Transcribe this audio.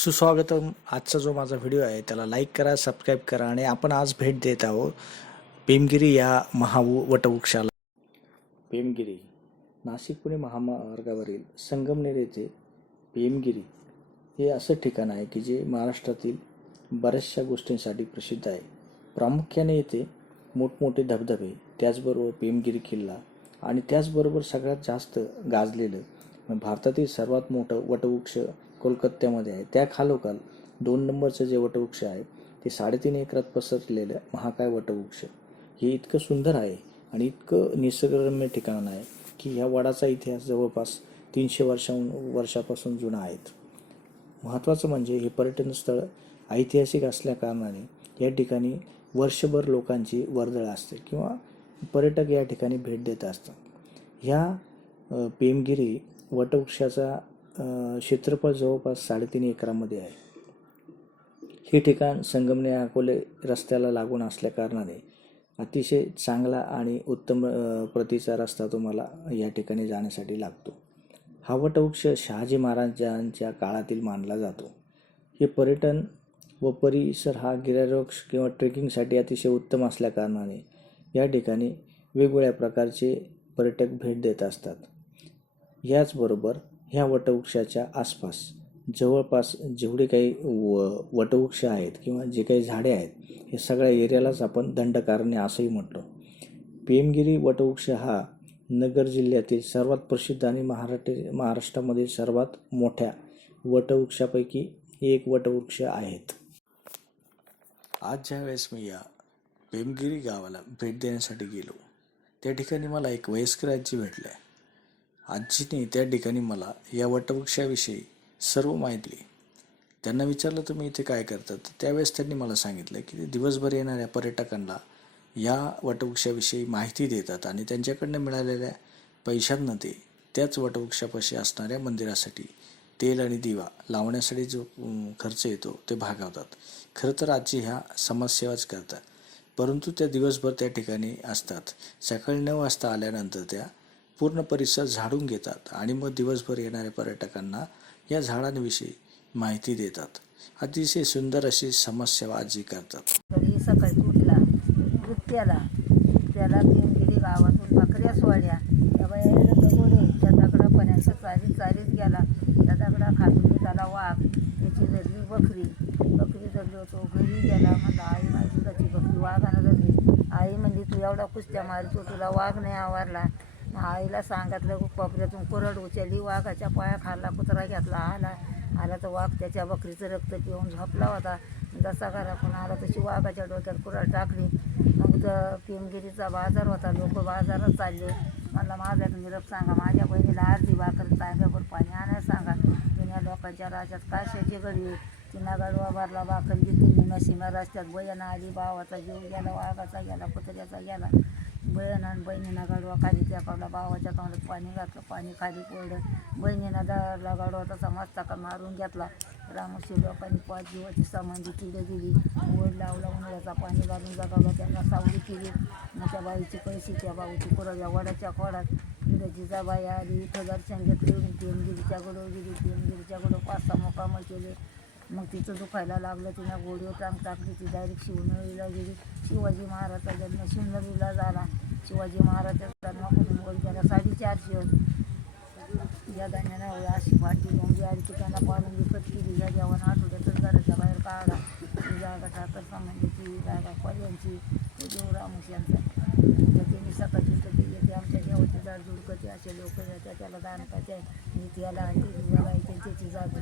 सुस्वागतम. आजचा जो माझा व्हिडिओ आहे त्याला लाईक करा, सबस्क्राईब करा आणि आपण आज भेट देत आहोत पेमगिरी या वटवृक्षाला. पेमगिरी नाशिक पुणे महामार्गावरील संगमनेर येथे पेमगिरी हे असं ठिकाण आहे की जे महाराष्ट्रातील बऱ्याचशा गोष्टींसाठी प्रसिद्ध आहे. प्रामुख्याने येथे मोठमोठे धबधबे, त्याचबरोबर पेमगिरी किल्ला आणि त्याचबरोबर सगळ्यात जास्त गाजलेलं भारतातील सर्वात मोठं वटवृक्ष कोलकात्यामध्ये आहे. त्या खालोखाल 2 नंबरचं जे वटवृक्ष आहे ते 3.5 एकरात पसरलेलं महाकाय वटवृक्ष हे इतकं सुंदर आहे आणि इतकं निसर्गरम्य ठिकाण आहे की ह्या वडाचा इतिहास जवळपास 300 वर्षापासून जुना आहे. महत्त्वाचं म्हणजे हे पर्यटन स्थळ ऐतिहासिक असल्याकारणाने या ठिकाणी वर्षभर लोकांची वर्दळ असते किंवा पर्यटक या ठिकाणी भेट देत असतात. ह्या पेमगिरी वटवृक्षाचा क्षेत्रफळ जवळपास 3.5 एकरामध्ये आहे. हे ठिकाण संगमनेर अकोले रस्त्याला लागून असल्याकारणाने अतिशय चांगला आणि उत्तम प्रतीचा रस्ता तुम्हाला या ठिकाणी जाण्यासाठी लागतो. हा वटवृक्ष शहाजी महाराजांच्या काळातील मानला जातो. हे पर्यटन व परिसर हा गिर्यारोहण किंवा ट्रेकिंगसाठी अतिशय उत्तम असल्याकारणाने या ठिकाणी वेगवेगळ्या प्रकारचे पर्यटक भेट देत असतात. याचबरोबर ह्या वटवृक्षाच्या आसपास जवळपास जेवढे काही वटवृक्ष आहेत किंवा जे काही झाडे आहेत हे सगळ्या एरियालाच आपण दंडकारण्य असंही म्हटलं. पेमगिरी वटवृक्ष हा नगर जिल्ह्यातील सर्वात प्रसिद्ध आणि महाराष्ट्रामधील सर्वात मोठ्या वटवृक्षापैकी एक वटवृक्ष आहेत. आज ज्या वेळेस मी या पेमगिरी गावाला भेट देण्यासाठी गेलो त्या ठिकाणी मला एक वयस्कर आजी भेटल्या. आजीने त्या ठिकाणी मला या वटवृक्षाविषयी सर्व माहिती. त्यांना विचारलं तुम्ही इथे काय करतात, त्यावेळेस त्यांनी मला सांगितलं की ते दिवसभर येणाऱ्या पर्यटकांना या वटवृक्षाविषयी माहिती देतात आणि त्यांच्याकडनं मिळालेल्या पैशांना ते त्याच वटवृक्षापाशी असणाऱ्या मंदिरासाठी तेल आणि दिवा लावण्यासाठी जो खर्च येतो ते भागवतात. खरं तर आजी ह्या समाजसेवाच करतात, परंतु त्या दिवसभर त्या ठिकाणी असतात. सकाळी 9 वाजता आल्यानंतर त्या पूर्ण परिसर झाडून घेतात आणि मग दिवसभर येणाऱ्या पर्यटकांना या झाडांविषयी माहिती देतात. अतिशय सुंदर अशी समाजसेवा आजी करतात. सकाळी उठला त्याला पेमगिरी गावातून भाकऱ्या सोडल्या. त्या बाहेर दगोडे त्या दगडा पाण्याचं चारीत गेला. त्या दगडा खालून त्याला वाघ, त्याची धरली बकरी धरली होतो. घरी गेला म्हणला आई माझी दुधाची बकरी वाघानं धरली. आई म्हणली तू एवढा कुस्त्या मारतो तुला वाघ नाही आवरला. आईला सांगितलं कोपऱ्यातून कुरड उचलली, वाघाच्या पाया खाल्ला, कुत्रा घेतला. आला तर वाघ त्याच्या बकरीचं रक्त पिऊन झोपला होता. जसा घरातून आला तशी वाघाच्या डोक्यात कुरड टाकली. मग तर पेमगिरीचा बाजार होता, लोक बाजारात चालले. मला माझा निरोप सांगा, माझ्या बहिणीला अर्धी भाकर तांब्यावर पाणी आणायला सांगा. जुन्या लोकांच्या राज्यात काशाची गडी. तिनं गाडवा भरला भाकर जिथे नशिमा रस्त्यात बहीण आली. भावाचा जीव गेला, वाघाचा गेला, कुत्र्याचा गेला. बहीण आणि बहिणीनं गाडवा खाली फेकावला. भावाच्या तोंडात पाणी घातलं, पाणी खाली पडलं. बहिणीनं धरला गाडवा तसा मस्तका मारून घेतला. रामोशी लोकांनी 5 जीवाची समाधी तिडे दिली. ओढ लावला, उन्हाळ्याचा पाणी घालून जगावलं. त्यांना सावली केली. मग त्या बाईची कळशी त्या बाईची कुरड्या वड्याच्या खोडात. तिथे जिजाबाई आली, इथं दर्शन घेतले. पेमगिरीच्या गडो गेली. पेमगिरीच्या गडो 5-6 मुक्काम केले. मग तिचं दुखायला लागलं. तिनं गोडीवर टांग टाकली. ती डायरेक्ट शिवनेरीला गेली. शिवाजी महाराजचा जन्म शिवनेरीला झाला. शिवाजी महाराजांचा जन्मापासून वर गेला 450 वर्ष. या धान्यानं अशी फाटी म्हणजे आणि ती त्यांना पाडून विकत केली. या जेवण आठवड्यातच घराच्या बाहेर काढा. ती जागा ठाकर संबंधीची जागा पर्यांची देव रामोश यांचा. त्यांनी सकाळची उठते येते आमच्या देवाची जाड जुडकते असे लोक येतात त्याला दान करते. त्याला आणि ती त्यांची जाग